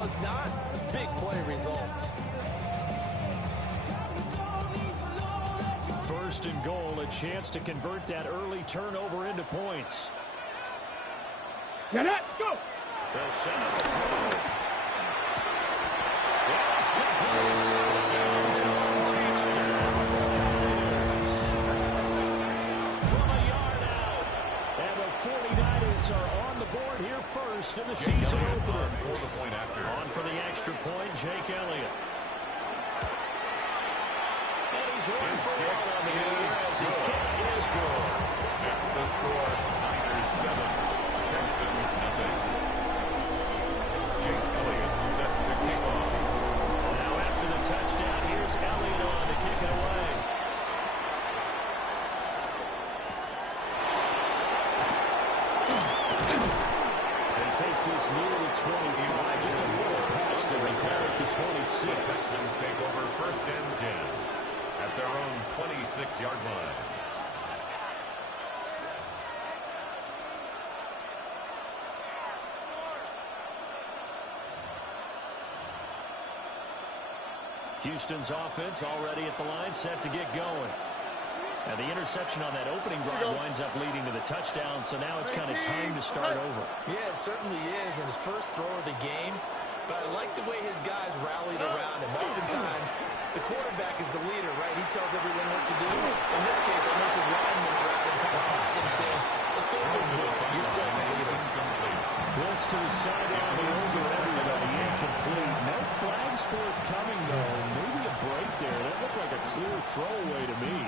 was not big play results. First and goal, a chance to convert that early turnover into points. Yeah, let's go. They'll set up the throw. Yeah, it's complete. Touchdown. From a yard out. And the 49ers are on the board here first in the season opener. On for the extra point, Jake Elliott. And he's one for one on the year as his kick is good. That's the score. Niners 7, Texans nothing. Jake Elliott set to kick off. Now after the touchdown, here's Elliott on to kick it away. And takes this near the 25, just a little past the record at the 26. Texans take over first and 10 at their own 26-yard line. Houston's offense already at the line, set to get going. And the interception on that opening drive winds up leading to the touchdown, so now it's kind of time to start over. Yeah, it certainly is in his first throw of the game. But I like the way his guys rallied around him. Oftentimes, the quarterback is the leader, right? He tells everyone what to do. In this case, I noticed his lineman around him kind of patted him, saying, let's go, boy. You're still the leader. This to the sideline over everybody. Incomplete. No flags forthcoming, though. Maybe a break there. That looked like a clear throwaway to me.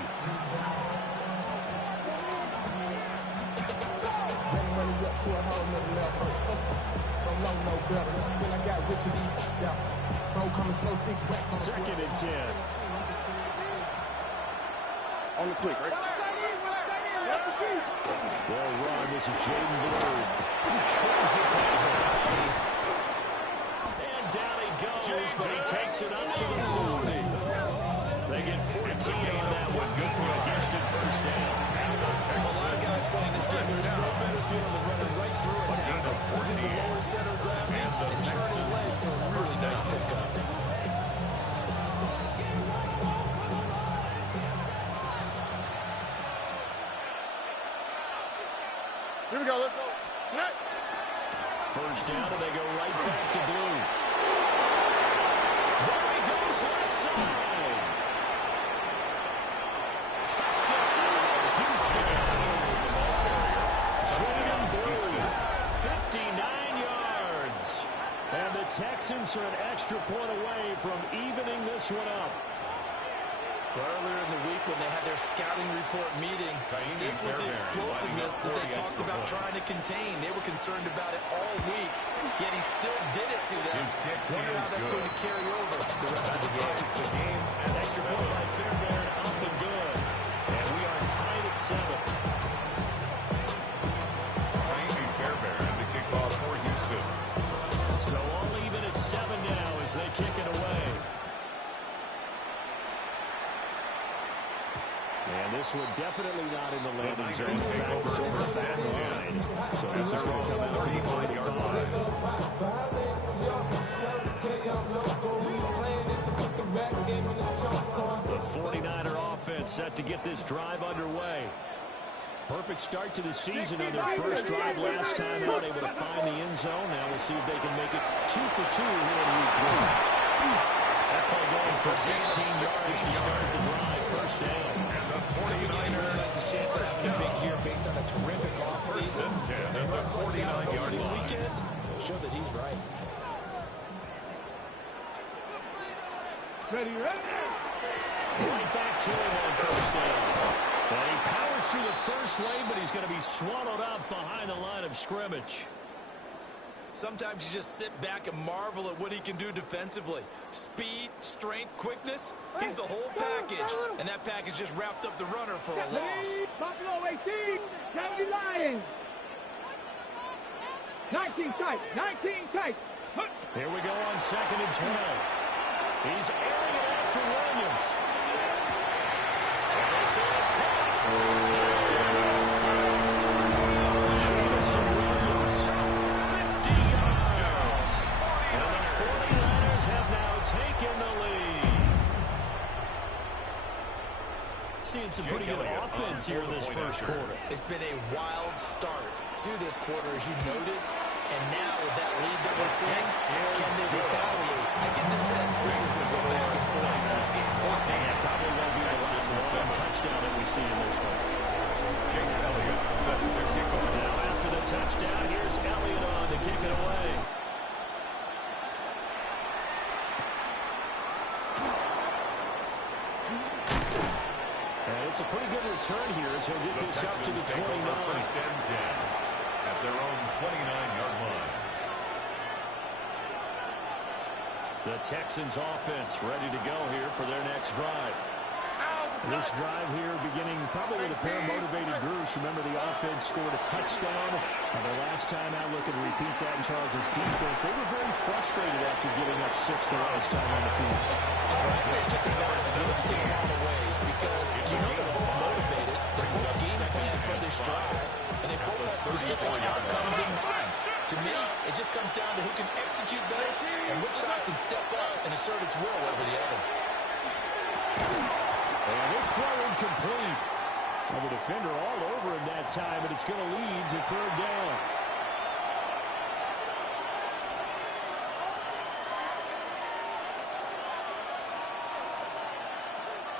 Second and 10. On the quick, right? Well run. This is Jaden Blue. He trims the tackle. Nice. And down he goes, but he takes it up to the 40. They get 14 on that one. Good for a Houston first down. A lot of guys playing this game. There's no better feeling than running right through a tackle. Using the lower center of gravity and turn his legs for a really nice pickup. Here we go, let's go. Net. First down, and they go right back to Blue. There he goes left side. Touchdown, Houston. Jaden Blue, 59 yards. And the Texans are an extra point away from evening this one up. Earlier in the week when they had their scouting report meeting, this was the explosiveness that they talked about trying to contain. They were concerned about it all week, yet he still did it to them. Wonder how that's going to carry over the rest of the game. An extra point by Fairbairn, up and good. And we are tied at 7. Miami Fairbairn to kick off for Houston. So all even at 7 now as they kick it away. And this one definitely not in the landing zone. In fact, it's over the back line. So this is going to come out to the 45. The 49er offense set to get this drive underway. Perfect start to the season on their first drive last time out, able to find the end zone. Now we'll see if they can make it 2 for 2 here in week 1. That ball going for 16 yards to start the drive. First down. Coming in here like this chance of having a big year based on a terrific offseason. And runs like that opening weekend show that he's right. Ready, ready? Right back to him on first down. And he powers through the first lane, but he's going to be swallowed up behind the line of scrimmage. Sometimes you just sit back and marvel at what he can do defensively. Speed, strength, quickness, he's the whole package. And that package just wrapped up the runner for a loss. Buffalo 18, County Lions. 19 tight, 19 tight. Here we go on 2nd and 12. He's airing it out for Williams. And this is caught. Touchdown. Jamison Williams, 50 yards. And the taken the lead. Seeing some pretty good offense here in this first quarter. It's been a wild start to this quarter, as you noted. And now with that lead that we're seeing, can they retaliate? I get the sense this is going to go back and forth all game long. And probably won't be the last long touchdown that we see in this one. Jake Elliott set to kick off. Now after the touchdown, here's Elliott on to kick it away. And it's a pretty good return here as he'll get this up to the 29. First and 10 at their own 29-yard line. The Texans offense ready to go here for their next drive. This drive here beginning probably with a pair of motivated groups. Remember, the offense scored a touchdown. The last time out, look and repeat that in Charles' defense. They were very frustrated after giving up 6 the last time on the field. It's just a balancing along the ways because you know they're both motivated. They're both game plan for this drive, and they both have specific outcomes in mind. To me, it just comes down to who can execute better and which side can step up and assert its will over the other. And this throw incomplete. Well, the defender all over him that time, and it's going to lead to third down.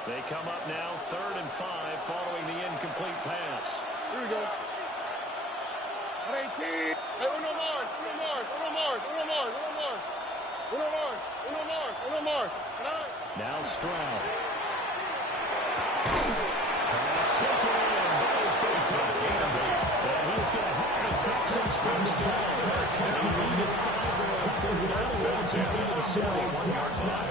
They come up now, 3rd and 5, following the incomplete pass. Here we go. At 18. Hey, Uno Mars, Uno Mars, Uno Mars, Uno Mars, Uno Mars. Uno Mars, Uno Mars, Uno Mars. Now Stroud. Pass taken in. Ball's been taken in. And he's going to have the Texans first down. They needed 5 there on third down. They'll take it to the 71-yard line.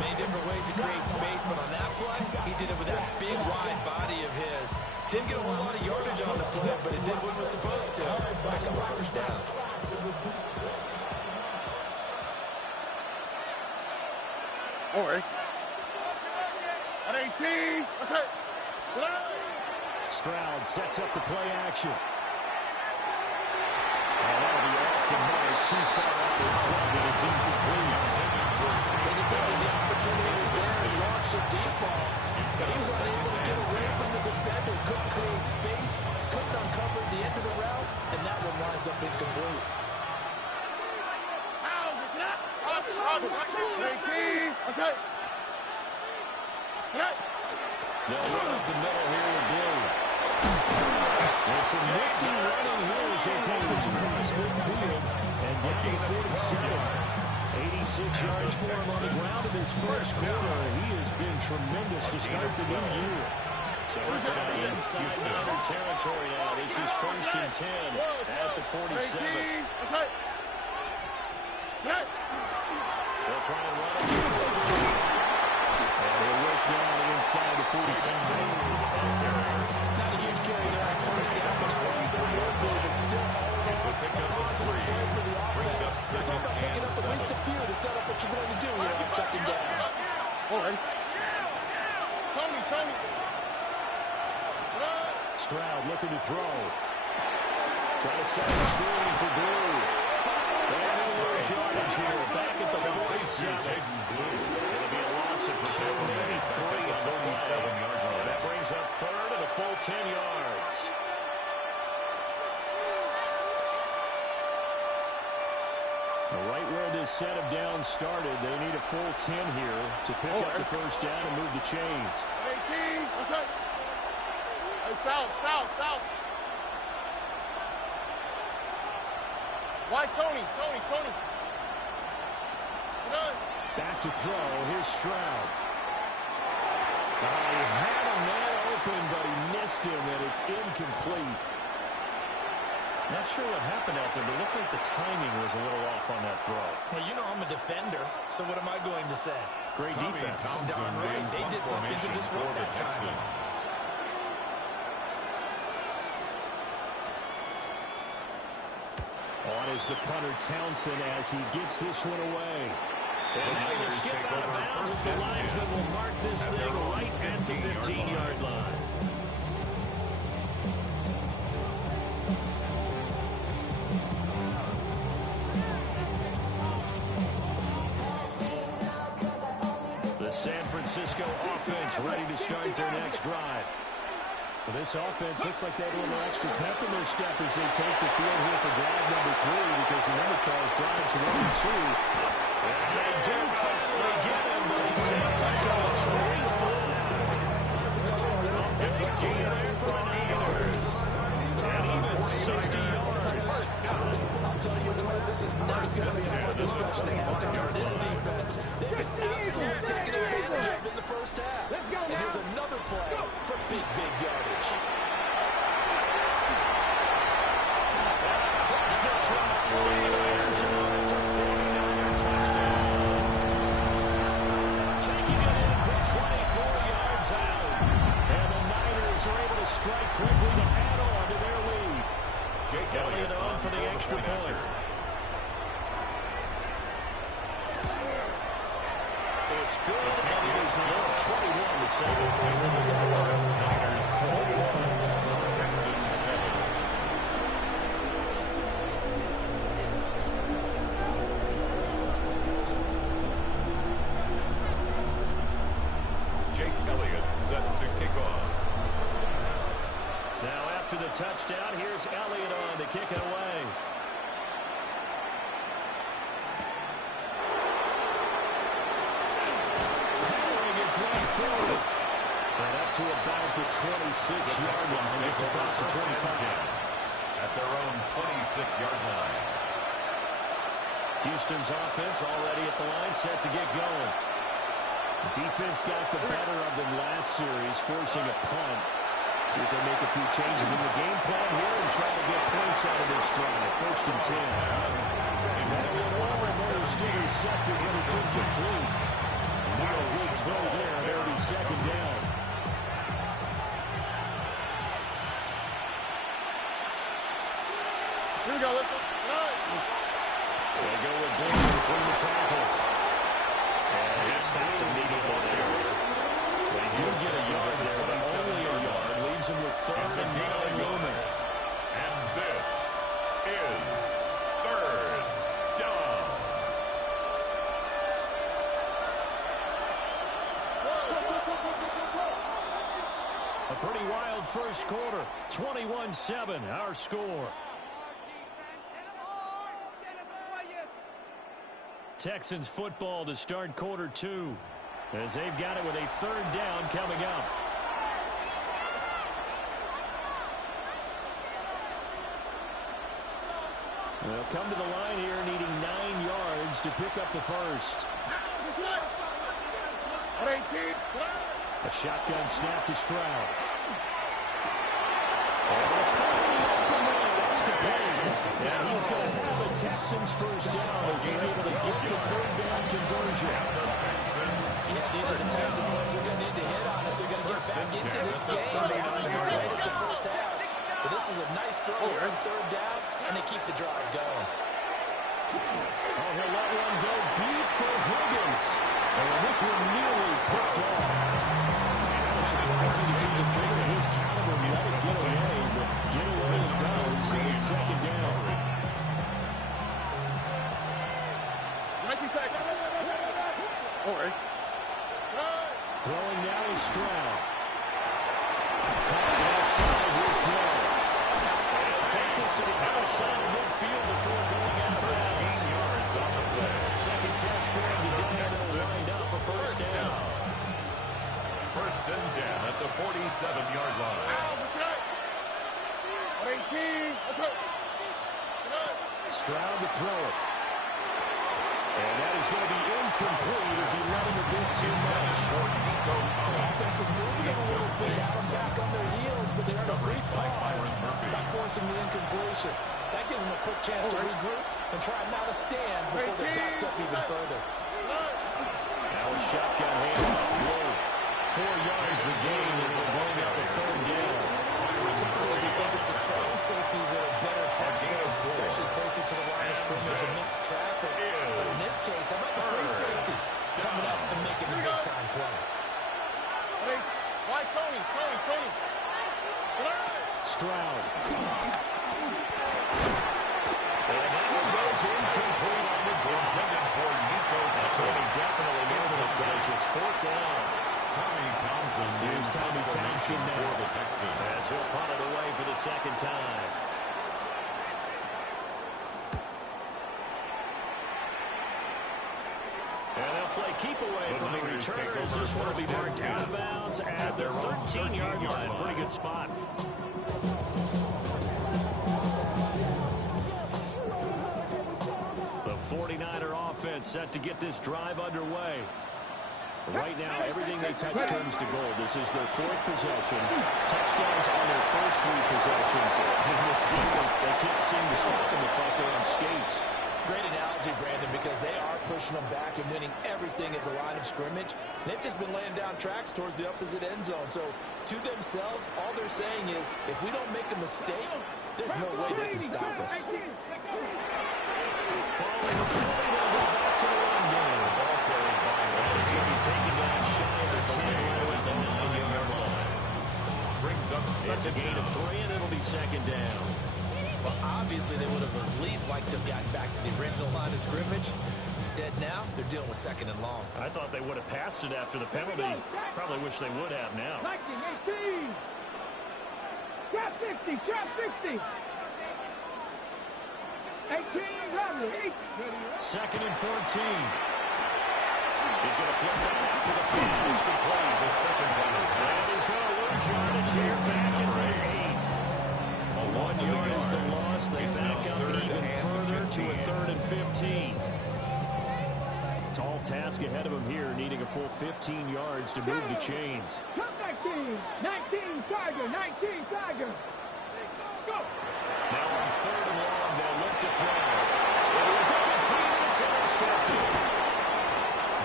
Many different ways to create space, but on that play, he did it with that big, wide body of his. Didn't get a whole lot of yardage on the play, but it did what it was supposed to. Pick up a first down. All right. At 18. That's it. Stroud sets up the play action. That'll be off the mark, too far off in front, and it's incomplete. They decided the opportunity was there and launched a deep ball. But he was unable to get away from the defender, couldn't create space, couldn't uncover the end of the route, and that one winds up incomplete. 18. That's it. They'll run up the middle here with Blue. There's some nifty running here as they take this across midfield and down to 47. 86 yards for him on the ground in his first quarter. He has been tremendous to start the new year. So we're inside Niner territory now. This is 1st and 10 at the 47. They'll try and run it. And they work down inside the 45. Not a huge carry there on first down, but it's still It's a pickup of 3. Brings up it's all about picking up at least a few to set up what you're going to do here on 2nd down. All right. Tony. Stroud looking to throw. Try to set the screen for Blue. And he loses yardage here. Back at the 47. It'll be a loss of 2, maybe 3 on the 47-yard line. That brings up 3rd and a full 10 yards. Right where this set of downs started, they need a full 10 here to pick up the first down and move the chains. 18. That's it. Hey, south. Why Tony? Back to throw. Here's Stroud. He had a man open, but he missed him, and it's incomplete. Not sure what happened out there, but it looked like the timing was a little off on that throw. Hey, you know I'm a defender, so what am I going to say? Great defense. Darn right. They did something to disrupt that timing. On is the punter Townsend as he gets this one away. And now he'll skip out of bounds as the linesman will mark this thing right at the 15-yard line. San Francisco offense ready to start their next drive. Well, this offense looks like they have a little extra pep in their step as they take the field here for drive number 3, because remember, Charles, drives 1 and 2. And they do finally get him, but he takes it to the 25. It's a gain there for the Niners. And even 60 yards. I'll tell you what, this is not going to be a fun discussion at halftime for this defense. They've been absolutely taken advantage of in the first half. And here's another play for big yardage. Clips the track. Niners yards, a 49er touchdown. Taking it in for 24 yards out. And the Niners are able to strike quickly to add on to their lead. Jake Elliott on for the extra point. It's good, and it is now 21-7. Niners 41, Texans 7. Jake Elliott set to kick off. Now after the touchdown, here's Elliott on to kick it away. Powering his way forward. And up to about the 26-yard line, just across the 25. At their own 26-yard line. Houston's offense already at the line, set to get going. The defense got the better of them last series, forcing a punt. See if they make a few changes in the game plan here and try to get points out of this drive. 1st and 10. Elliott almost intercepted, but it's incomplete. Not a good throw there, and it'll be 2nd down. Here we go. Let's go. They go with Blaine between the tackles. And it's not immediately there. They do get a yard there, but only a yard. Leaves them with 3rd and 9 looming. And this is 3rd down. A pretty wild first quarter. 21-7, our score. Texans football to start quarter 2, as they've got it with a 3rd down coming up. They'll come to the line here needing 9 yards to pick up the first. A shotgun snap to Stroud. That's complete. And he's going to have the Texans first down as they're able to get the 3rd down conversion. Yeah, these are the types of points they're going to need to hit on if they're going to get back into this game. They haven't been the greatest in first half. But this is a nice throw here on 3rd down, and they keep the drive going. Oh, he'll let one go deep for Higgins. And this one nearly picked off. Kind of surprising to see the figure of his caliber let it get away, but get away it does, and it's 2nd down. Throwing now is Stroud. Caught outside, here's Dillon. They'll take this to the outside of midfield before going out of bounds. 18 yards on the play. 2nd catch for him today, and it'll wind up a 1st down. 1st and 10 at the 47-yard line. Stroud to throw it. And that is going to be incomplete as he let him a bit too much. Offense is moving them a little bit, have them back on their heels, but they earn a brief pause by forcing the incompletion. That gives them a quick chance to regroup and try not to stand before they're backed up even further. Now a shotgun handoff. Blue. 4 yards the gain, and we're going out the 3rd down. Typically, we think it's the strong safeties that are better tackles, especially closer to the line of scrimmage amidst traffic. But in this case, how about the free safety coming up and making the big-time play? Why Tony? Stroud. And that one goes incomplete on the drop. Intended for Nico. That's what he definitely nailed it, guys. It's fourth down. Tommy Thompson. Here's Tommy Thompson for now the Texans. as he'll punt it away for the second time. And they'll play keep away from the returner as this one will be marked out of bounds at their 13-yard line. Pretty good spot. The 49er offense set to get this drive underway. Right now, everything they touch turns to gold. This is their fourth possession. Touchdowns on their first three possessions. In this defense, they can't seem to stop them. It's like they're on skates. Great analogy, Brandon, because they are pushing them back and winning everything at the line of scrimmage. They've just been laying down tracks towards the opposite end zone. So, to themselves, all they're saying is, if we don't make a mistake, there's no way they can stop us. Following the play, they'll go back to the run game. Ball carried by He's going to be taken down shy of the 10 right around the 9-yard line. Brings up It's a gain of 3, and it'll be second down. Well, obviously, they would have at least liked to have gotten back to the original line of scrimmage. Instead, now, they're dealing with second and long. I thought they would have passed it after the penalty. Probably wish they would have now. 18. Trap 50. Trap 60. 18. Run. Second and 14. He's going to flip that out to the field. It's complete. The second down. And he's going to lose yardage here back at the 8. 1 yard is the loss. They back up even further to a 3rd and 15. Tall task ahead of him here, needing a full 15 yards to move the chains. 19. 19. Tiger. 19. Tiger. Go. Now on 3rd and long, they'll look to throw. It's intercepted.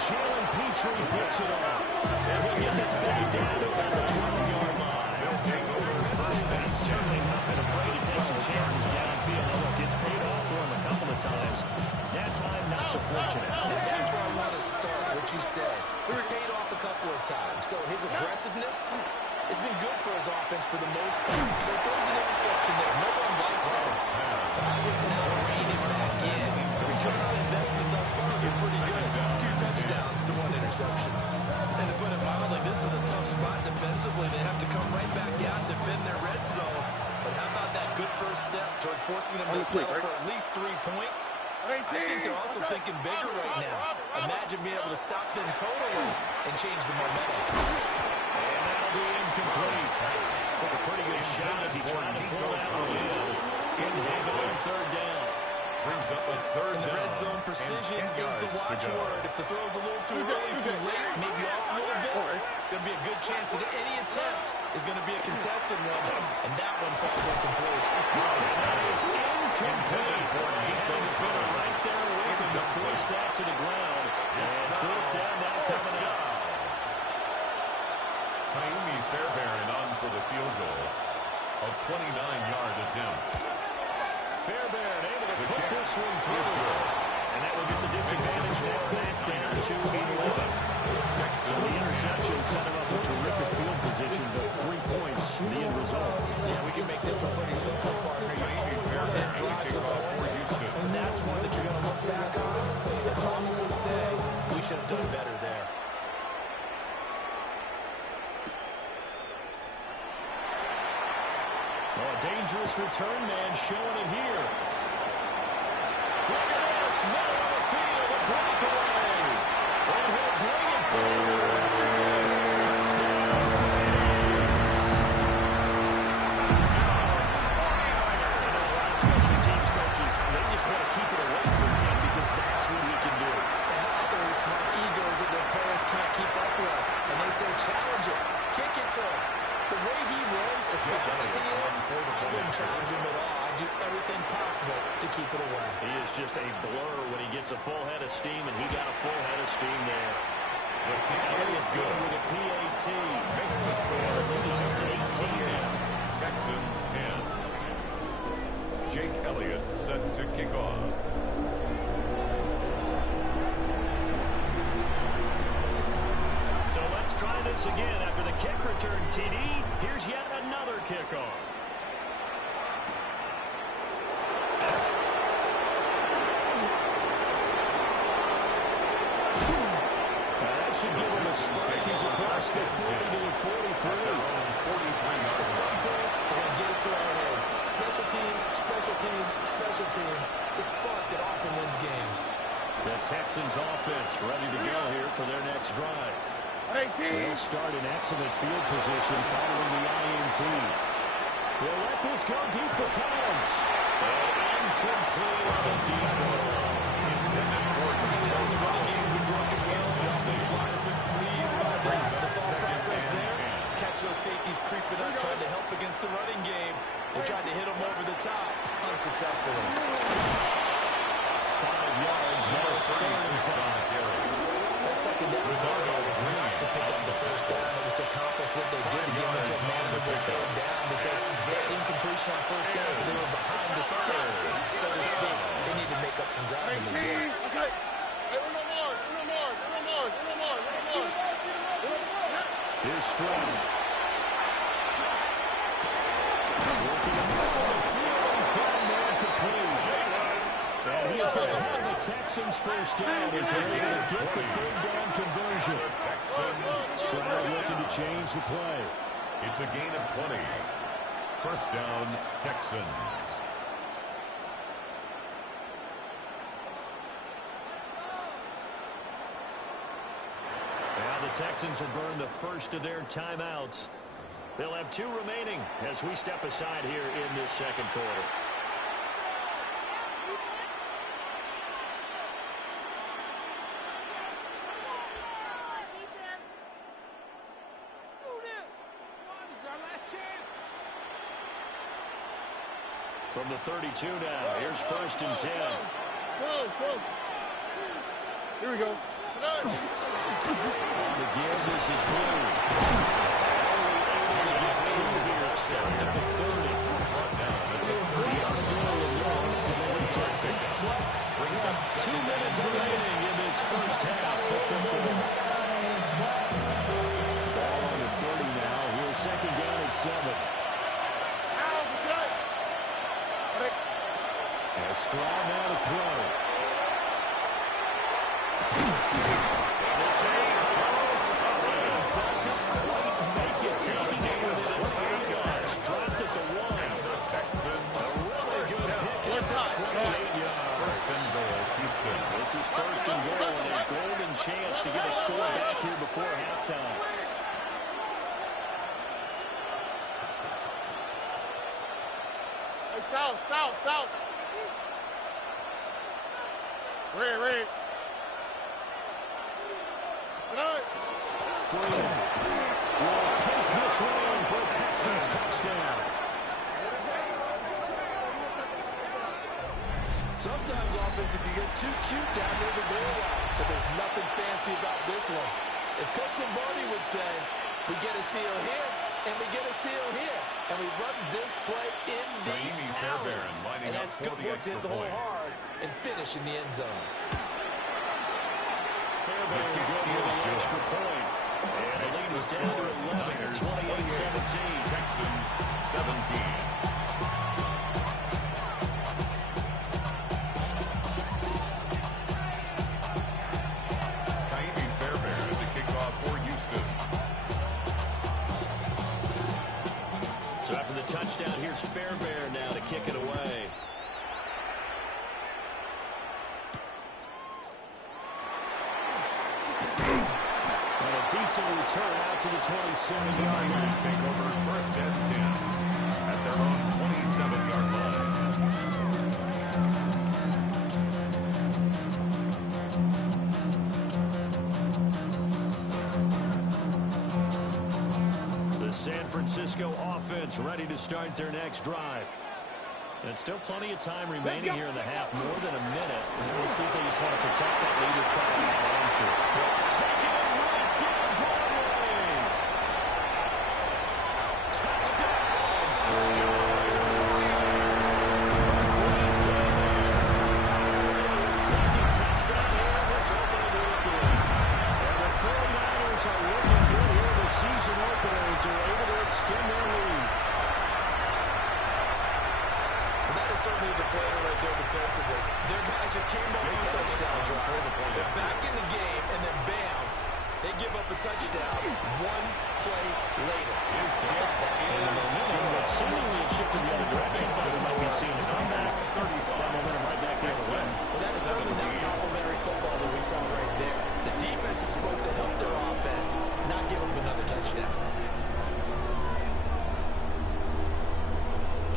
Jalen Petrie picks it up. And he'll get this thing down to the 12-yard line. They'll take over first and He's certainly not been afraid to take some chances downfield. Now look, it's paid off for him a couple of times. That time, not so fortunate. And that's where I want to start, what you said. It's paid off a couple of times. So his aggressiveness has been good for his offense for the most part. So it throws an interception there. No one likes that. I would now rein him back in. The return on investment thus far has been pretty good. 2 touchdowns to 1 interception. And to put it mildly, this is a tough spot defensively. They have to come right back out and defend their red zone. But how about that good first step towards forcing them to settle for at least 3 points? I think they're also thinking bigger right now. Imagine being able to stop them totally and change the momentum. And that'll be incomplete. Took a pretty good shot as he tried to pull that one in. Couldn't handle it 3rd down. brings up a third And the down. red zone precision is the watchword. If the throw's a little too early, too late, maybe off a little bit, there'll be a good chance that any attempt is going to be a contested one, and that one falls incomplete. That is incomplete. And the defender right there with him to force that to the ground. And 4th down now coming up. Kaimi Fairbairn on for the field goal. A 29-yard attempt. Fairbairn able to put this one through. And that will get the disadvantage now back down to 11. So the interception set him up a terrific field position, but 3 points, the end result. Yeah, we can make this a pretty simple, partner. You always want that drive with points, and that's one that you're going to look back on and probably say, we should have done better there. Oh, a dangerous return man showing it here. Look at this, middle of the field, a breakaway. And he'll bring it back. Touchdown, Flames. Touchdown. Special teams coaches, they just want to keep it away from him because that's what he can do. And others have egos that their players can't keep up with, and they say, challenge it, kick it to him. The way he runs, as fast as he is, I wouldn't challenge him at all. I'd do everything possible to keep it away. He is just a blur when he gets a full head of steam, and he got a full head of steam there. The kicker is Good good. with a PAT. Makes the score. He's up to 18 now. Texans 10. Jake Elliott set to kick off. So let's try this again. After the kick return TD, here's yet another kickoff. That's should give him a spark. He's across the 40 to the 43. At some point, we're going to get it through our heads. Special teams, special teams, special teams. The spark that often wins games. The Texans offense ready to go here for their next drive. They'll start in excellent field position following the INT. They'll let this go deep for Collins. And incomplete on the deep ball. The running game's been working well. The offensive line has been pleased by that. The thought process there. Catch those safeties creeping up, trying to help against the running game. They tried to hit them over the top, unsuccessfully. 5 yards, now it's 3rd and 5. That second down target was not to pick up the first down. It was to accomplish what they did to get into a manageable 3rd down because that incompletion on first down, so they were behind the sticks, so to speak. They need to make up some ground in the game. Here's Stroud. Working the middle of the field. He's got a man complete. And he is going to have the Texans first down as they're able to get the 3rd down conversion. Stroud looking to change the play. It's a gain of 20. First down, Texans. Now the Texans will burn the first of their timeouts. They'll have 2 remaining as we step aside here in this second quarter. From the 32 now, here's 1st and 10. Go. Here we go. On the give, this is Blue. Only able to get 2 here. Stopped at the 30. To make the tackle. Brings up 2 minutes remaining in this first half of football. Ball on the 30 now. Here's 2nd down and 7. Stroud now to throw. This is doesn't quite make it. Taking it within 8 yards. Dropped at the 1. A really good pick at the 28 yards. First and goal, Houston. This is 1st and goal and a golden chance to get a score back here before halftime. Hey, south. Red. Freeman will take this one in for a Texans touchdown. Sometimes offense can get too cute down near the goal line, but there's nothing fancy about this one. As Coach Lombardi would say, we get a seal here, and we get a seal here, and we run this play in the alley. And that's good work to hit the hole hard and finish in the end zone. Fairbairn good with an extra point. And the lead is down to 11 at 28-17. Texans 17. Touchdown. Here's Fairbairn now to kick it away. And a decent return out to the 27-yard line. Take over 1st and 10 at their own 27-yard line. San Francisco offense ready to start their next drive. And still plenty of time remaining here in the half, more than a minute. And we'll see if they just want to protect that lead or try to hang on to it. Taking it right down Broadway. Touchdown. Second touchdown here in this opening weekend. And the 49ers are looking good here in the season openers. Are able to extend their lead. That is certainly a deflator right there defensively. Their guys just came off 2 touchdown drive. They're back in a touchdown one play later. And the momentum that seemingly has shifted the other direction. We might be seeing a comeback. That momentum right back the other way. Well, that is certainly not complimentary football that we saw right there. The defense is supposed to help their offense, not give up another touchdown.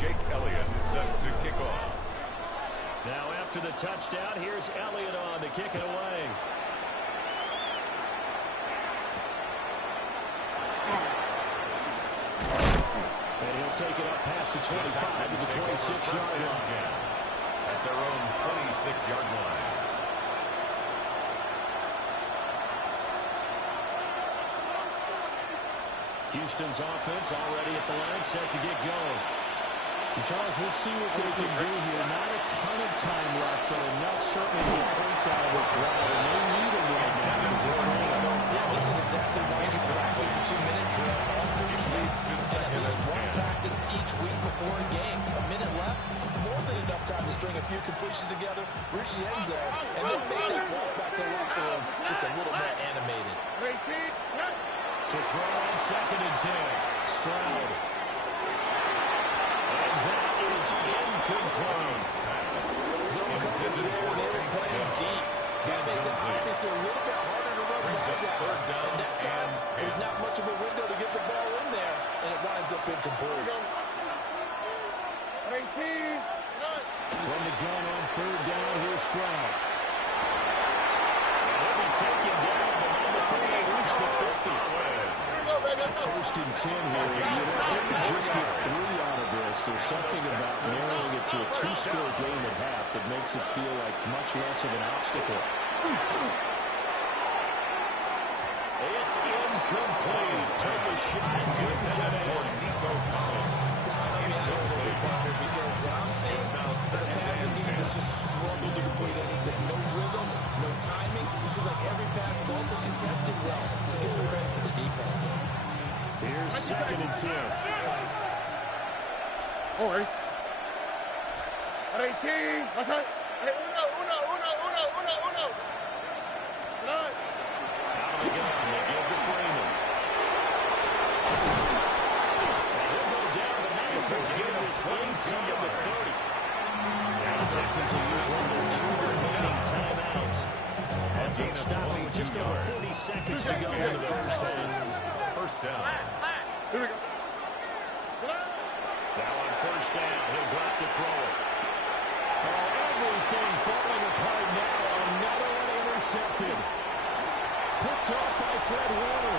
Jake Elliott set to kick off. Now after the touchdown, here's Elliott on to kick it away. And he'll take it up past the 25 to the 26-yard line. At their own 26-yard line. Houston's offense already at the line, set to get going. And Charles, we'll see what they can do here. Not a ton of time left, but enough certainly to get points out of this drive. And they need them right now because they're trailing. Yeah, this is exactly why you practice a 2-minute drill all through camp. And at least one practice each week before a game. A minute left, more than enough time to string a few completions together, reach the end zone, and then make that walk back to the locker room just a little more animated. To throw on 2nd and 10. Stroud. And that is incomplete. Zone coverage there, they were playing deep. That makes it obviously a little bit harder to run the ball down. And that time, there's not much of a window to get the ball in there, and it winds up incomplete. From the gun on 3rd down, here's Stroud. He'll be taken down, but before they reach the 50. 1st and 10 here. If they can just get 3 out of this, there's something about narrowing it to a 2-score game at half that makes it feel like much less of an obstacle. It's incomplete. Take a shot. Good today. Because what I'm seeing is a passing game that's just struggled to complete anything. No rhythm, no timing. It seems like every pass is also contested well. So give some credit to the defense. Here's 2nd and 10. All right. 18. That's it. Uno. Out of the gun. They give to Freeman. And he'll go down the middle to get this inside the 30. Now the Texans will use one of their 2 remaining timeouts. As they'll stop it with just over 40 seconds to go in the first half. First down. Here we go. Now on 1st down, he'll drop to throw it. Oh, everything falling apart now. Another one intercepted. Picked off by Fred Warner.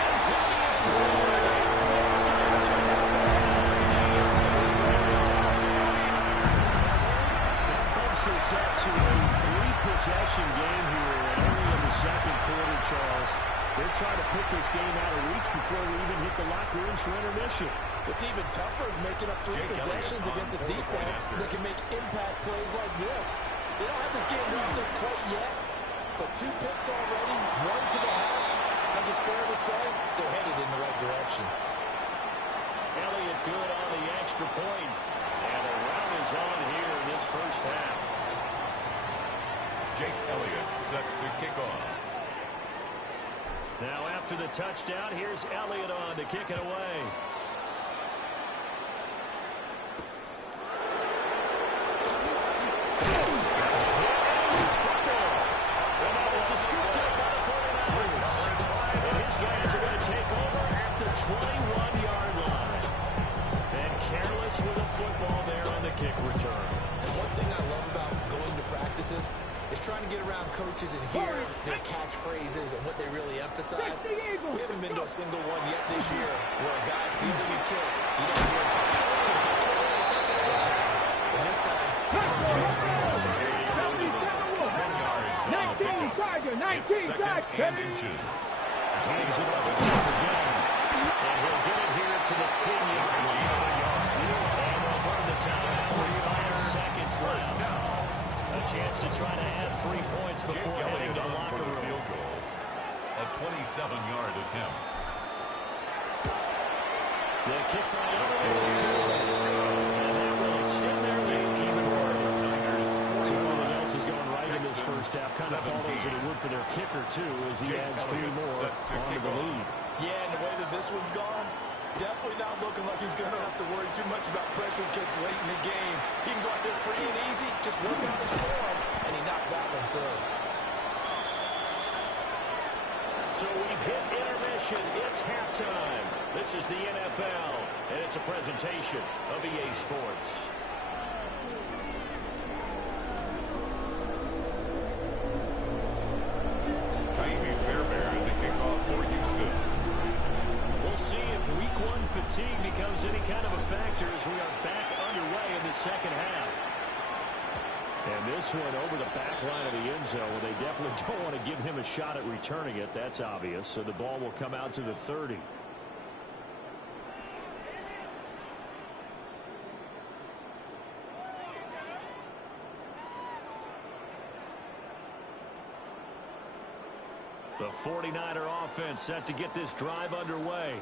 Into the end zone. That bumps us up to a 3-possession game here, and only in the 2nd quarter, Charles. They're trying to put this game out of reach before we even hit the locker rooms for intermission. What's even tougher is making up 3 possessions against a defense that can make impact plays like this. They don't have this game wrapped up quite yet, but 2 picks already, 1 to the house. I think it's fair to say they're headed in the right direction. Elliott good on the extra point, and the run is on here in this first half. Jake Elliott set to kick off. Now after the touchdown, here's Elliott on to kick it away. And now it's a scooped up by the 49ers. And his guys are going to take over at the 21-yard line. And careless with a football there on the kick return. And one thing I love about going to practices is trying to get around coaches and hear their catchphrases and what they really emphasize. We haven't been to a single one yet this year where a guy fielding a kick, you don't hear tuck it away. And this time, 10 yards on the pickup. 2nd and inches. Hangs it up again. And he'll get it here to the 10-yard line. And they'll burn the timeout with 5 seconds left. A chance to try to add 3 points before heading to the locker room. Field goal. A 27-yard attempt. The kick by Elliott is good. And that will extend their lead even further. Everyone else is going right in this first first half. Kind of follows that it would for their kicker, too, as he adds 3 more onto the lead. Yeah, and the way that this one's gone, definitely not looking like he's going to have to worry too much about pressure kicks late in the game. He can go out there free and easy, just work out his form, and he knocked that one through. So we've hit intermission. It's halftime. This is the NFL, and it's a presentation of EA Sports. Ka'imi Fairbairn to kick off for Houston. We'll see if week 1 fatigue becomes any kind of a factor as we are back underway in the second half. And this one over the back line of the end zone. Well, they definitely don't want to give him a shot at returning it. That's obvious. So the ball will come out to the 30. The 49er offense set to get this drive underway.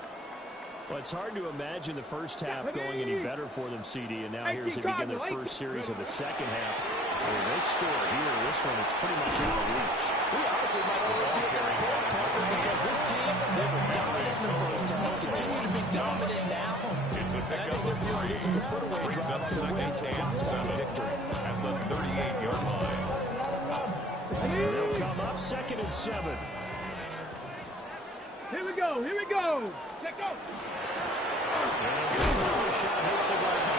Well, it's hard to imagine the first half going any better for them, CD, and now here as they begin their first series of the second half. Well, they score here. This one, it's pretty much out of reach. We honestly might already be at that point, partner, because this team, they were dominant in the first half, continue to be dominant now. It's a And I pickup think of they're viewing this as a put-away brings drive up on their way second to a and rock-solid 7 victory. at the 38-yard line. They'll come up 2nd and 7. Here we go. Here we go. Let go. And they'll get another shot here on the ground.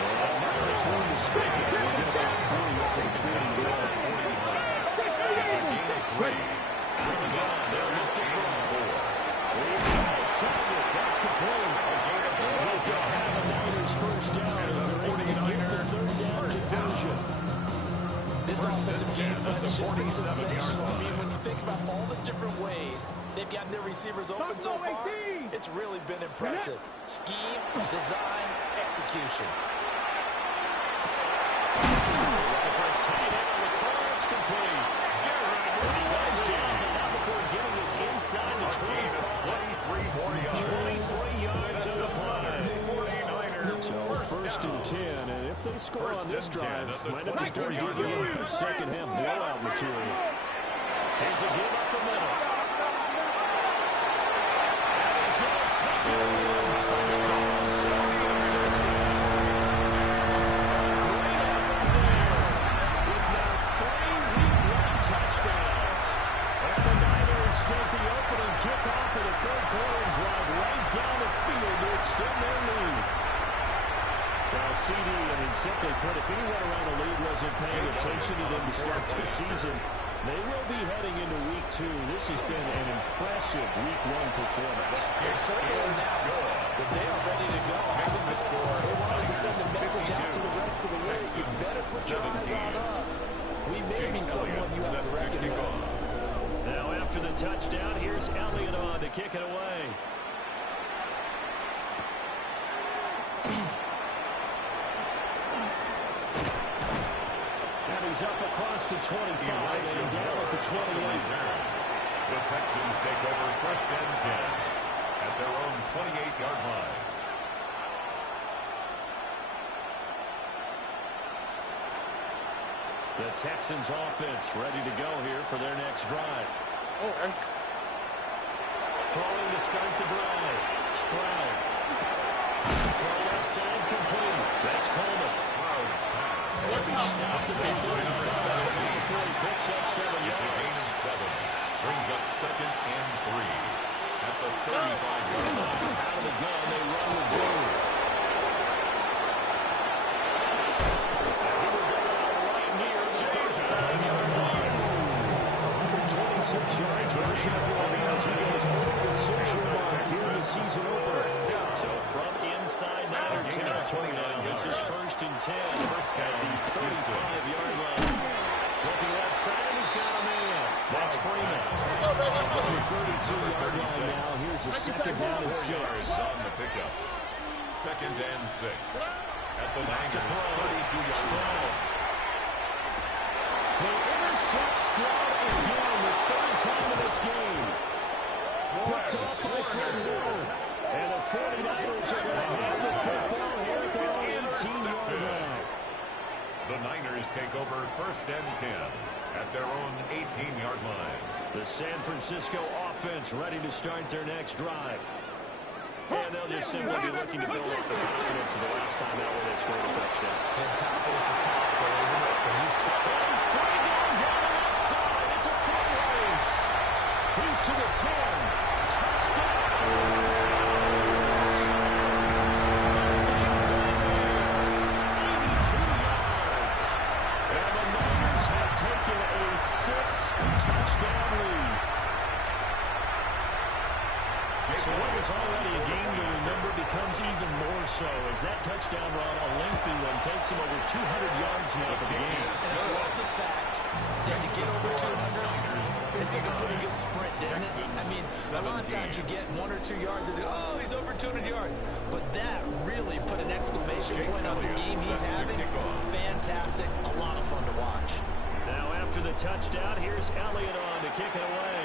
And now there's room to spin. We'll get about 40 up to the 41. It's a gain of 3. Brings up They'll look to throw. These guys target. That's complete. And he's going to have a Niners first down as they're able to get the 3rd down conversion. This offensive game plan has just been sensational. I mean, when you think about all the different ways they've gotten their receivers open so far, it's really been impressive. Scheme, design, execution. The first tight end on the call, it's complete. And he goes down, but not before getting us inside the 25. 23 more yards. 23 yards on the play. 49ers. So first and 10, and if they score on this drive, might have to start digging in for second-half blowout material. Here's a give up the middle. He's going to take it. Touchdown, San Francisco. Great effort there. With now 3 week-long touchdowns. And the Niners take the opening kickoff of the 3rd quarter and drive right down the field to extend their lead. Well, CD, I mean, simply put, if anyone around the league wasn't paying attention to them to start this season, they will be heading into week 2. This has been an impressive week 1 performance. They're certainly announced that they are ready to go. I think they wanted to send a message out to the rest of the league. You better put your eyes on us. We may be someone you have to reckon with. Now, after the touchdown, here's Elliott on to kick it away. And he's up across the 25 and down at the 28. The Texans take over 1st and 10 at their own 28-yard line. The Texans offense ready to go here for their next drive. Okay. Throwing to start the drive. Stroud. Throw left side complete. That's Coleman. Stroud's pass. He stopped at the 35 before he picks up 7 It's a gain yards. of 7. Brings up 2nd and 3 at the 35-yard line. Out of the gun, they run with Boone. And he will go out right near the 35-yard line. 126 yards rushing for the Bears. He goes over the century mark here in the season opener. So from inside Niner territory now, this is 1st and 10 at the 35-yard line. Looking left side, he's got a man. That's Freeman. On the 32-yard line now, here's a 2nd down and 6. On the pickup. 2nd and 6 at the Back to Niners' throw. 32-yard Stroud. line. They intercept Stroud again, the 3rd time in this game. Picked off by Fred Warner. And the 49ers are going to have the football here at their own 18-yard line. The Niners take over 1st and 10 at their own 18-yard line. The San Francisco offense ready to start their next drive. And they'll just simply be looking to build up the confidence of the last time out where they scored a touchdown. And confidence is powerful, isn't it? When you score. He's flying down the left side. It's a foot race. He's to the 10. Touchdown. 82 yards. And the Niners have taken a 6-touchdown lead. So what was already a game to remember becomes even more so as that touchdown run, a lengthy one, takes him over 200 yards now for the game. And I love the fact that to get over 200, it took a pretty good sprint, didn't it? I mean, a lot of times you get 1 or 2 yards and oh, he's over 200 yards. But that really put an exclamation point on the game he's having. Fantastic. A lot of fun to watch. Now after the touchdown, here's Elliott on to kick it away.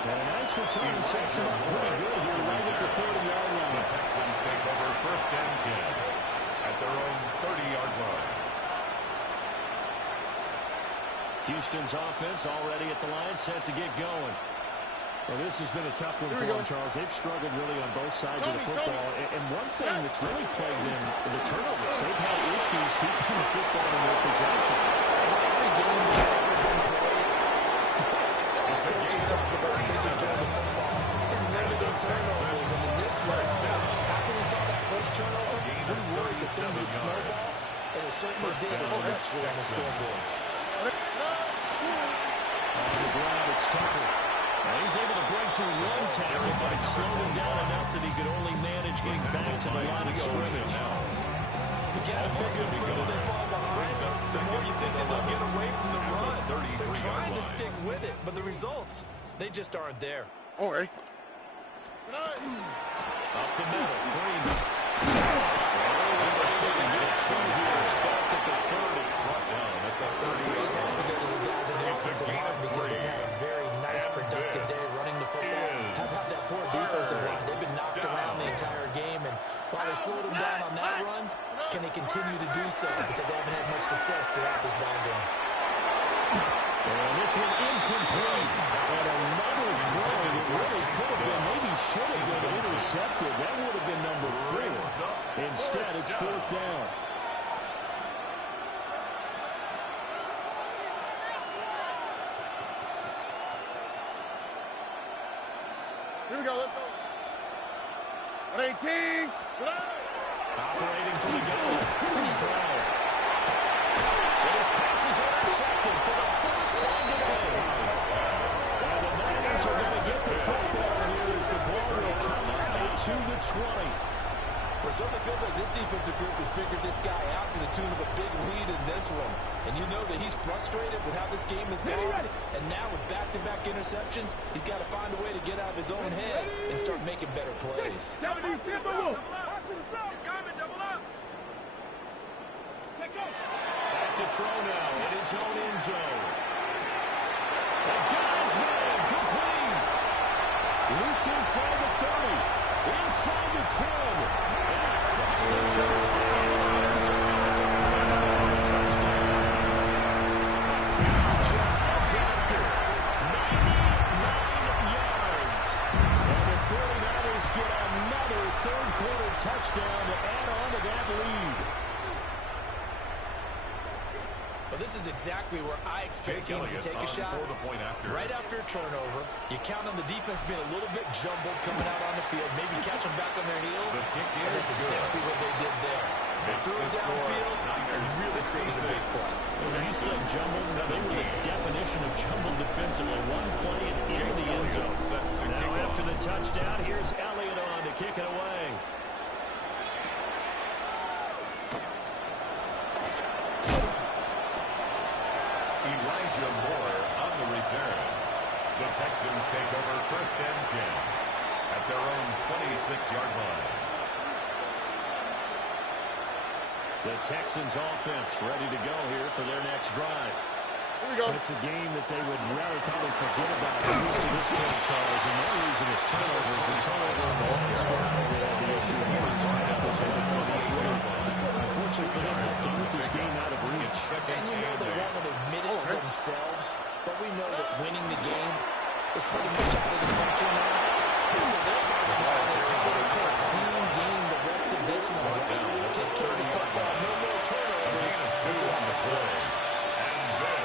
And a nice return sets him up pretty good here right at the 30-yard line. The Texans take over 1st and 10 at their own 30-yard line. Houston's offense already at the line, set to get going. Well, this has been a tough one for them, Charles. They've struggled really on both sides of the football. And one thing that's really plagued them, the turnovers. They've had issues keeping the football in their possession. Every game that's ever been played, coaches talk about taking care of the football and limiting turnovers. And in this one, after we saw that first turnover, we worried that things would snowball, and it certainly did, especially on the scoreboard. On the ground, it's Tucker. Now he's able to break to one tackle, but it slowed him down enough that he could only manage getting back to the line of scrimmage. You got to figure the further they fall behind, the more you think that they'll get away from the run. They're trying to stick with it, but the results, they just aren't there. All right. Up the middle, Freeman. Stopped at the 30. Brought down at the Praise 30. has to go to the guys in the offensive line because they've had a very nice, productive day running the football. How about that poor defensive line? They've been knocked around the entire game, and while they slowed them down on that run, can they continue to do so? Because they haven't had much success throughout this ball game. And this one incomplete. And another throw that really could have been, maybe should have been intercepted. That would have been number 4. Instead, it's 4th down. Here we go. Let's go. 18. Operating from the gun. Stroud. And his pass is intercepted for the 3rd time today. And the Niners are going to get the football here as the ball will come out to the 20. Well, certainly feels like this defensive group has figured this guy out to the tune of a big lead in this one. And you know that he's frustrated with how this game has gone. And now with back-to-back interceptions, he's got to find a way to get out of his own head and start making better plays. Back to throw now in his own end zone. The guy's man, complete. Loose inside the 30. Inside the 10. And across the channel. It's a 5-yard touchdown. Jamal Johnson, 99 yards. And the 49ers get another third-quarter touchdown to add on to that lead. Well, this is exactly where I expect teams to take a shot. Right after a turnover, you count on the defense being a little bit jumbled coming out on the field, maybe catch them back on their heels, and that's exactly what they did there. They threw it downfield and really created a big play. When you said jumbled, they were the definition of jumbled defensively. One play and into the end zone. Now after the touchdown, here's Elliott on to kick it away. Elijah Moore on the return. The Texans take over 1st and 10 at their own 26-yard line. The Texans offense ready to go here for their next drive. Here we go. It's a game that they would rather probably forget about, at least to this point, Charles. And their reason is turnovers. And turnover in the last drive, they had the issue in the first half. Unfortunately for them, have to put this game out of reach. And you know they won't admit it to themselves, but we know that winning the game is pretty much out of the picture now. So their bottom line is how to play a clean game the rest of this one. Take care of the football, no more turnovers. This is how it works.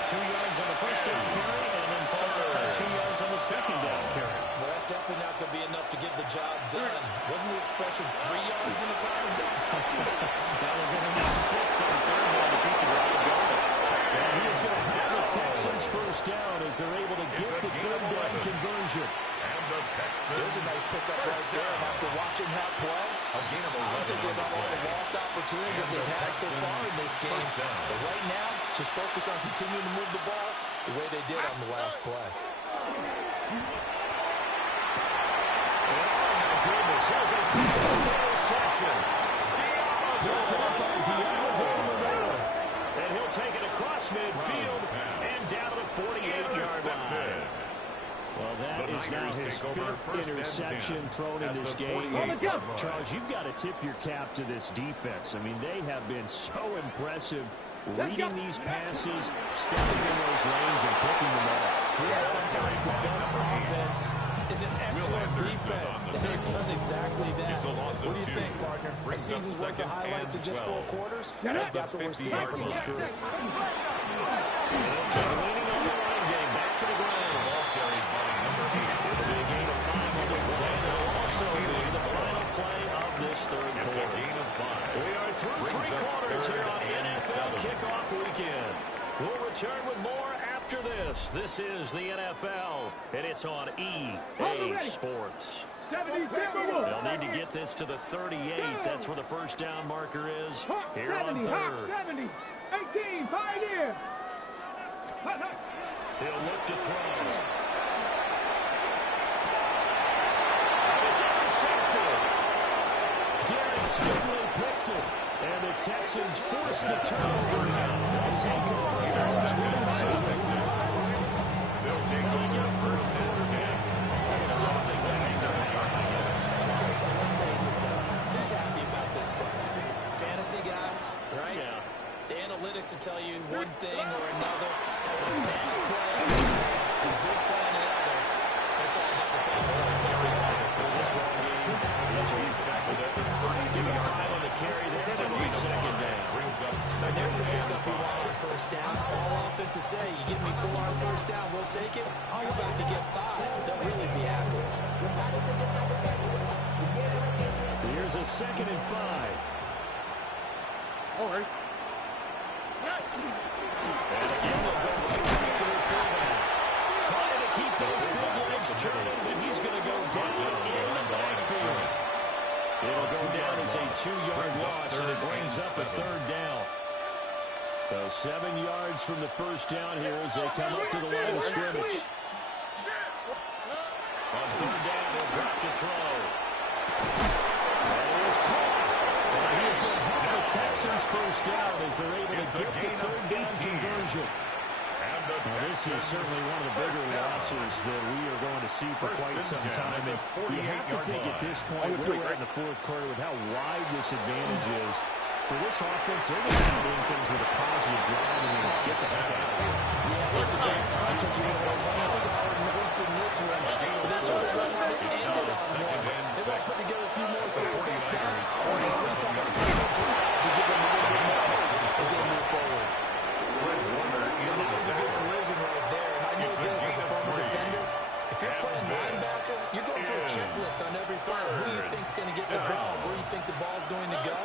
2 yards on the first down carry, and then followed by 2 yards on the second down carry. Well, that's definitely not going to be enough to get the job done. Wasn't the expression 3 yards in a cloud of dust? Now they're going to need 6 on third down to keep the drive going. And he is going to have the Texans first down as they're able to get the third down conversion. There's a nice pickup right there. And after watching that play, I'm thinking about all the lost opportunities that they've had so far in this game. But right now, just focus on continuing to move the ball the way they did on the last play. Goodness, here's a interception. Built up by Deontay Rivera. And he'll take it across midfield and down to the 48-yard line. Well, that is now his 5th interception thrown in this game. Charles, you've got to tip your cap to this defense. I mean, they have been so impressive reading these passes, stepping in those lanes, and picking them off. Yeah, sometimes the best offense is an excellent defense. And they've done exactly that. What do you think, partner? A season's worth of highlights in just 4 quarters? That's what we're seeing from this group. Leaning on the line game, back to the ground. It'll be a gain of 5 on the play. It'll also be the final play of this third quarter. We are through 3 quarters here on NFL Kickoff Weekend. We'll return with more after this. This is the NFL, and it's on EA Sports. They'll need to get this to the 38. That's where the first down marker is here on third. 70, 18, Pioneer. He'll look to throw. It's intercepted. Darren Stingley picks it. And the Texans force the turnover. They'll take over at 27. They'll take over first quarterback. Okay, so let's face it, though. Who's happy about this play? Fantasy guys, right? Yeah. The analytics will tell you one thing or another. Has a bad play and a good play on another. That's all about the fantasy points here. This ball game, he's tackled it. Give him 5 on the carry there. It'll be second down. And there's a pickup you want on first down. All offenses say, you give me 4 on first down, we'll take it. How about if you get 5? They'll really be happy. Here's a 2nd and 5. All right. And again, they'll go right back to their fullback. Trying to keep those big legs churning, but he's going to go down in the backfield. It'll go down as a 2-yard loss, and it brings up a third down. So 7 yards from the first down here as they come up to the line of scrimmage. On third down, he'll drop to throw. And he is caught. And he is going to have the Texans first down as they're able to get the third down conversion. Now, this is certainly one of the bigger losses that we are going to see for quite some time. And you have to think at this point, where we're at in the fourth quarter, with how wide this advantage is, for this offense, they're going to be doing things with a positive drive and then get the heck out of here. Yeah, it's a big contract. You got a lot of solid notes in this one. But they sort of don't want to end it on one. They want to put together a few more things up there. Or at least on the final drive to give them a little bit more hope as they move forward. And that was a good collision right there. And I know this as a former defender. If you're playing linebacker, you're going through a checklist on every play. Who you think's going to get the ball? Where you think the ball's going to go?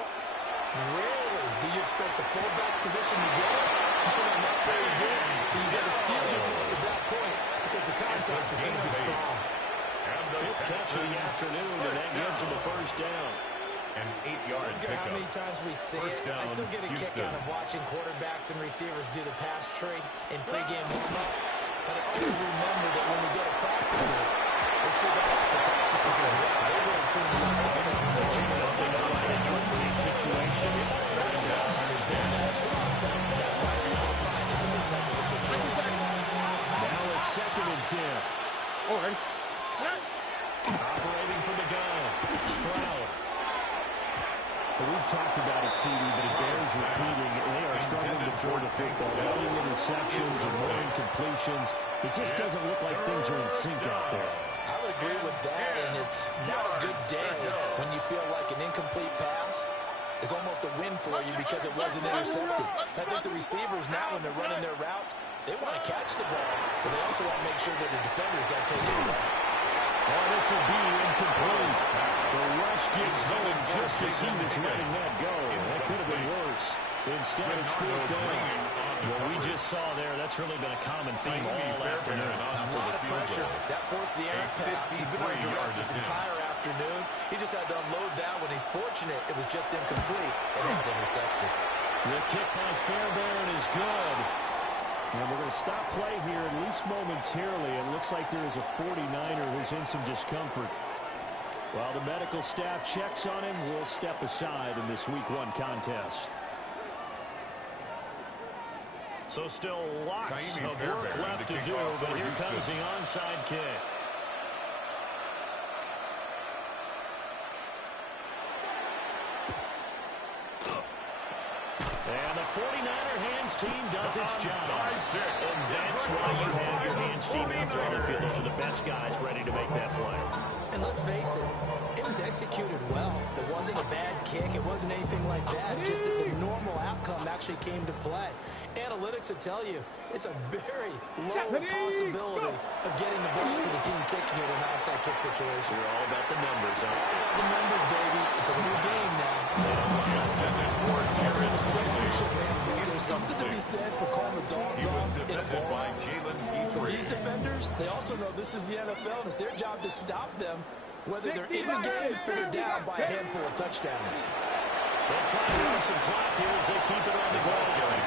Rarely do you expect the fullback position to get it. And that's where you do it. So you got to steel yourself at that point because the contact is going to be strong. 5th catch of the afternoon, and that gets him the first down. An 8-yard How pickup. many times we see it. I still get a kick out of watching quarterbacks and receivers do the pass tree in pregame warm-up. But I always remember that when we go to practices, we see that after practices as well. They really tune it up to get it. They know what to do for these situations. And they build that trust. That's why we're able to find it in this type of a situation. Well, we've talked about it, CD, but it bears repeating. They are struggling to throw the football. Running interceptions and more incompletions. It just doesn't look like things are in sync out there. I would agree with that, and it's not a good day when you feel like an incomplete pass is almost a win for you because it wasn't intercepted. I think the receivers now, when they're running their routes, they want to catch the ball, but they also want to make sure that the defenders don't take it away. Oh, this will be incomplete. The rush gets going just as he was letting that go. That could have been worse. Instead, it's fourth down. What we just saw there, that's really been a common theme all afternoon. A lot of pressure. That forced the errant pass. He's been under duress this entire afternoon. He just had to unload that when he's fortunate. It was just incomplete and not intercepted. The kick by Fairbairn is good. And we're going to stop play here, at least momentarily. It looks like there is a 49er who's in some discomfort. While the medical staff checks on him, we'll step aside in this Week 1 contest. So still lots of work left to do, but here comes the onside kick. And the 49er hands team does its job. And that's why you have your hands team out there on the field. Those are the best guys ready to make that play. And let's face it, it was executed well. It wasn't a bad kick. It wasn't anything like that. Just that the normal outcome actually came to play. Analytics will tell you it's a very low possibility of getting the ball for the team kicking it in an onside kick situation. You're all about the numbers, huh? All about the numbers, baby. It's a new game now. There's something to be said for calling the dogs off in a ball. For these defenders, they also know this is the NFL, and it's their job to stop them, whether they're in the game or they're down by a handful of touchdowns. They'll try to run some clock here as they keep it on the goal line.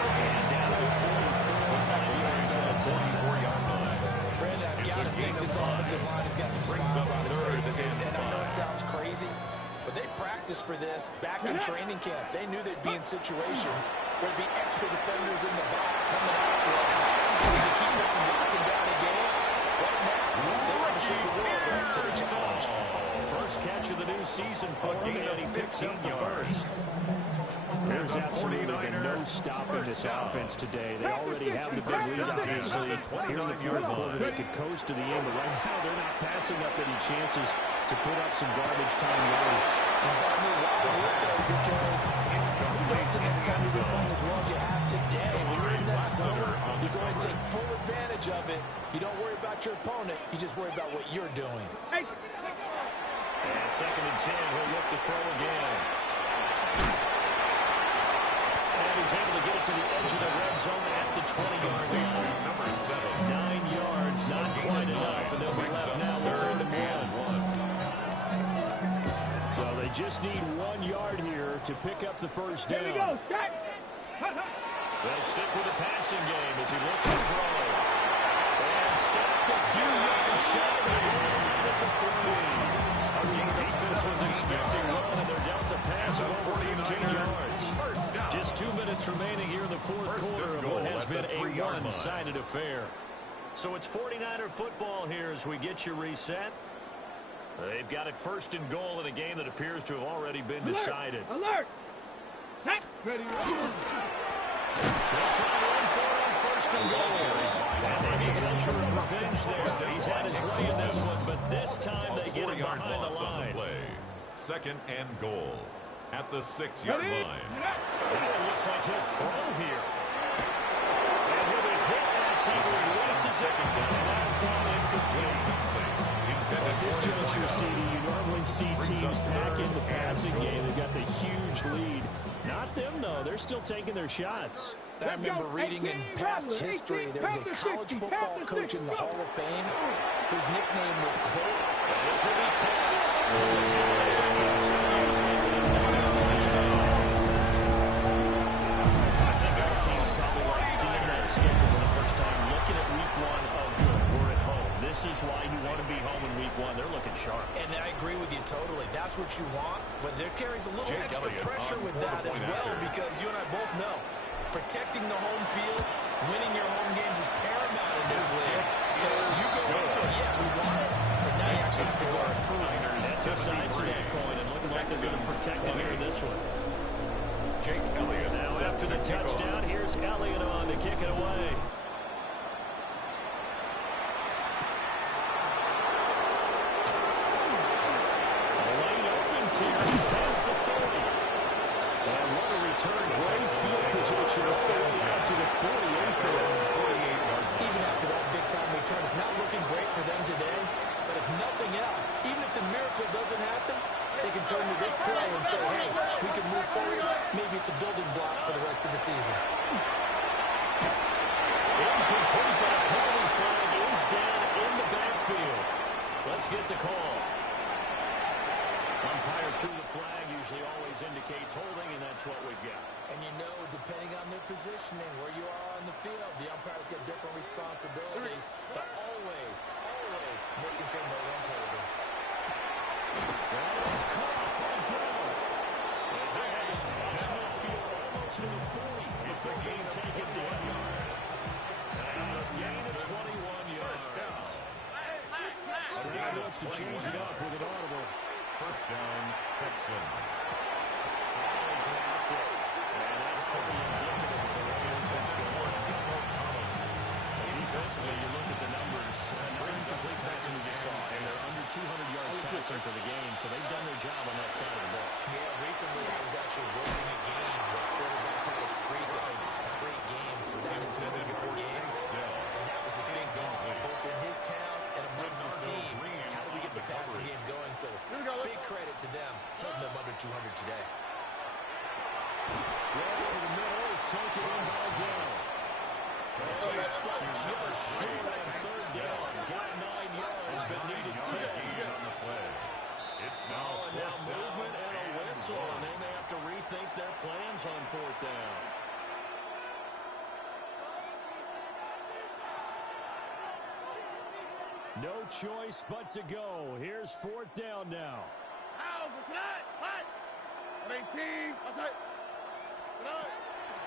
And down to 44 yards at a 24-yard line. Brandon, I've got to think this offensive line has got some smiles on its faces. And I know it sounds crazy, but they practiced for this back in training camp. They knew they'd be in situations where there'd be extra defenders in the box coming after them. Trying to keep them from knocking down a game. Right now, they want to show the world they're up to the challenge. First catch of the new season for him, and he picks up the first. There's absolutely been no stopping this offense today. They already have the big lead, obviously. Here in the fourth quarter, they could coast to the end, but right now they're not passing up any chances to put up some garbage time yards. Because who knows the next time you're playing as well as you have today. When you're in that zone, you go and take full advantage of it. You don't worry about your opponent. You just worry about what you're doing. And second and 10, he'll look to throw again. And he's able to get it to the edge of the red zone at the 20-yard line. Number 7. 9 yards, not quite enough, and they'll be left now with third and 1. So they just need 1 yard here to pick up the first down. Here we go, Jack. They'll stick with the passing game as he looks to throw. And stopped a few yards shy of the 3. Defense was expecting one, and they're dealt a pass of over 15 yards. Just 2 minutes remaining here in the fourth quarter of what has been a one-sided affair. So it's 49er football here as we get you reset. They've got it first and goal in a game that appears to have already been decided. Alert! Ready. They'll try to run for it on first and goal. And they need pressure and revenge there. He's had his way in this one, but this time they get it behind the line. Second and goal at the 6-yard line. And it looks like he'll throw here. And he'll be hit as he releases it. And that'll fall incomplete. At this juncture, CD, you normally see teams back in the passing game. They've got the huge lead. Not them, though. They're still taking their shots. I remember reading in past history, there was a college football coach in the Hall of Fame whose nickname was Colt. This will be caught. I think our team's probably like seeing that schedule for the first time, looking at week 1 of good. We're at home. This is why you want to be home in week 1. They're looking sharp. And I agree with you totally. That's what you want, but there carries a little extra pressure with that as well because you and I both know protecting the home field, winning your home games is paramount in this league. So you go into it, yeah, we want it, but now you actually have to go and prove it. That's two sides of that coin, and looking like they're going to protect it here in this here. He's past the 30. And what a return. Great field position all the way out to the 48 there. Even after that big-time return, it's not looking great for them today. But if nothing else, even if the miracle doesn't happen, they can turn to this play and say, hey, we can move forward. Maybe it's a building block for the rest of the season. Incomplete, but a penalty flag is down in the backfield. Let's get the call. Umpire threw the flag, usually always indicates holding, and that's what we've got. And you know, depending on their positioning, where you are on the field, the umpire's got different responsibilities, but always making sure no one's holding. That is caught right down. As they have it cross midfield almost to the 40. It's a game taken down. This gain of 21 yards. Stroud wants to change it up with an audible. First down, Texan. Dropped it. And that's pretty indicative of the way this thing's going. Defensively, you look at the numbers. Another incomplete passing we just saw, and they're under 200 yards passing for the game, so they've done their job on that side of the ball. Yeah, recently I was actually working a game where quarterback had a streak of straight games without a 200-yard game. And that was a big deal, both in his town and amongst his team. How do we get the passing game going? So big credit to them, holding them under 200 today. Throw over the middle is taken in by Dell. He stopped just short on third down. Got 9 yards, but needed 10. On the play. It's now movement and a whistle, and they may have to rethink their plans on fourth down. No choice but to go. Here's fourth down now.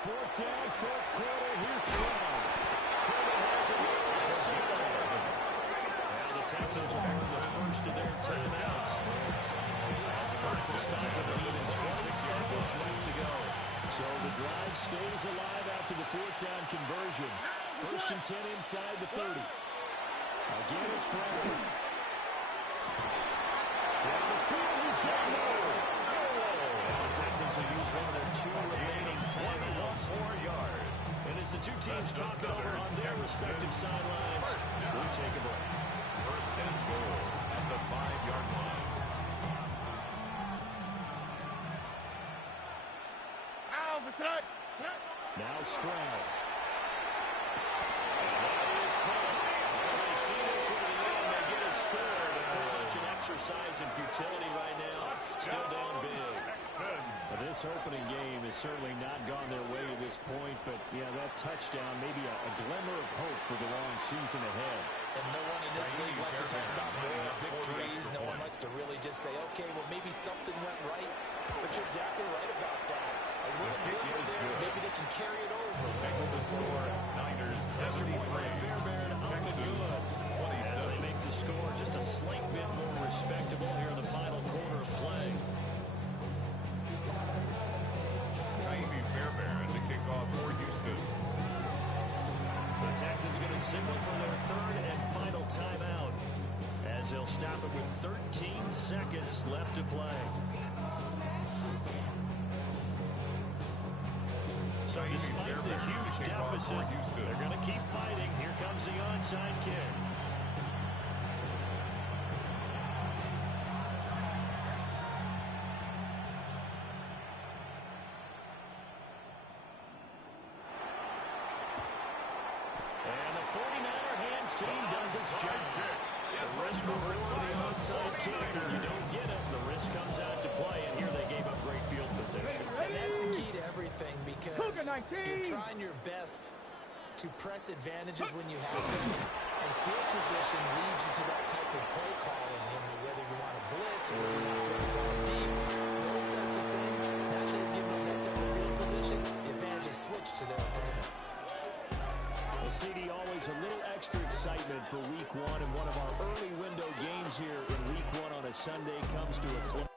Fourth down, fourth quarter. Here's Stroud. Coleman has it here at the sideline. And the Texans will move the first of their timeouts. As a partial stop with even 20 seconds left to go. So the drive stays alive after the fourth down conversion. First and 10 inside the 30. Again, it's Stroud. Down the field, he's got more. The Texans will use one of their 2 remaining timeouts. 4 yards. And as the two teams talk it over on their respective sidelines, we'll take a break. First and goal at the 5-yard line. Now Stroud. And that is caught. They see this one in the end. They get a score. They're pretty much an exercise in futility right now. Still down big. But this opening game has certainly not gone their way to this point. But, yeah, that touchdown, maybe a glimmer of hope for the long season ahead. And no one in this league likes to talk about moral victories. No one likes to really just say, okay, well, maybe something went right. But you're exactly right about that. A little glimmer there, maybe they can carry it over. Makes the score Niners 73. Fairbairn on the good. As they make the score just a slight bit more respectable here in the final quarter of play. Fairbairn to kick off for Houston. The Texans going to signal for their third and final timeout as they'll stop it with 13 seconds left to play. So despite the huge deficit, they're going to keep fighting. Here comes the onside kick. And the 49er hands team does its job. The risk reward with the onside kick. When you don't get it, the risk comes out to play, and here they gave up great field position. And that's the key to everything, because you're trying your best to press advantages when you have them. And field position leads you to that type of play calling, and whether you want to blitz or whether you want to throw the ball deep, those types of things. Now they've given them that type of field position, the advantage is switched to their opponent. Well, CD, always a little extra excitement for Week 1, and one of our early window games here in Week 1 on a Sunday comes to a close.